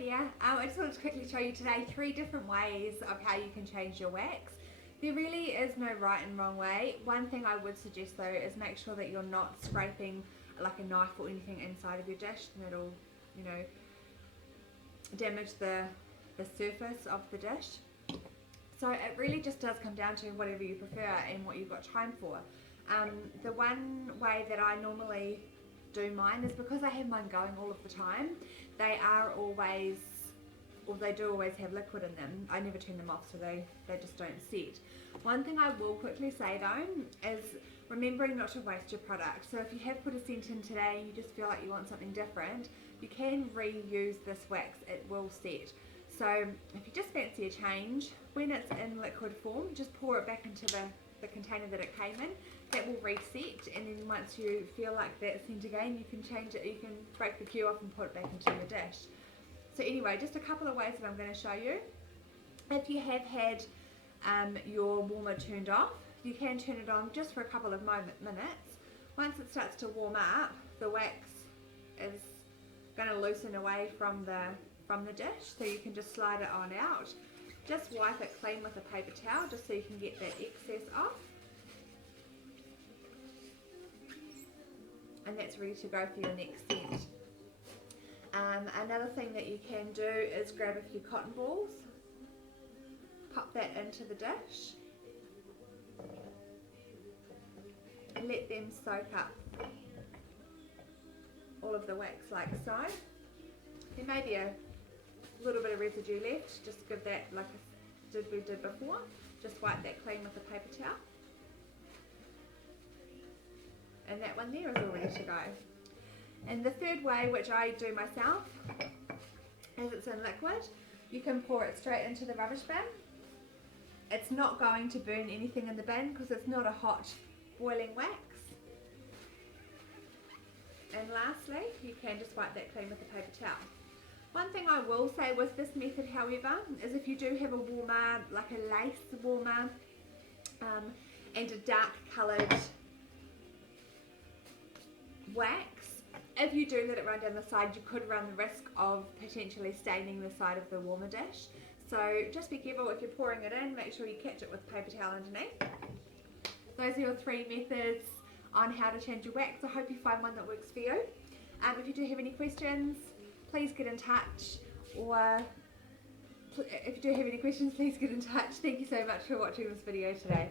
there, I just wanted to quickly show you today 3 different ways of how you can change your wax. There really is no right and wrong way. One thing I would suggest though is make sure that you're not scraping like a knife or anything inside of your dish, and it'll, you know, damage the surface of the dish. So it really just does come down to whatever you prefer and what you've got time for. The one way that I normally do mine is because I have mine going all of the time. They are always, or they do always have liquid in them. I never turn them off, so they just don't set. One thing I will quickly say though is remembering not to waste your product. So if you have put a scent in today and you just feel like you want something different, you can reuse this wax, it will set. So if you just fancy a change, when it's in liquid form, just pour it back into the container that it came in. That will reset, and then once you feel like that scent again, you can change it, you can break the queue off and put it back into your dish. So anyway, just a couple of ways that I'm going to show you. If you have had your warmer turned off, you can turn it on just for a couple of minutes. Once it starts to warm up, the wax is going to loosen away from the dish, so you can just slide it on out. Just wipe it clean with a paper towel just so you can get that excess off. And that's ready to go for your next scent. Another thing that you can do is grab a few cotton balls, pop that into the dish, and let them soak up all of the wax like so. There may be a little bit of residue left, just give that like we did before. Just wipe that clean with a paper towel. And that one there is all ready to go. And the third way, which I do myself, as it's in liquid, you can pour it straight into the rubbish bin. It's not going to burn anything in the bin because it's not a hot boiling wax. And lastly, you can just wipe that clean with a paper towel. One thing I will say with this method, however, is if you do have a warmer, like a lace warmer, and a dark coloured wax, if you do let it run down the side, you could run the risk of potentially staining the side of the warmer dish. So just be careful if you're pouring it in, make sure you catch it with a paper towel underneath. Those are your 3 methods on how to change your wax. I hope you find one that works for you. If you do have any questions, please get in touch, or if you do have any questions, please get in touch. Thank you so much for watching this video today.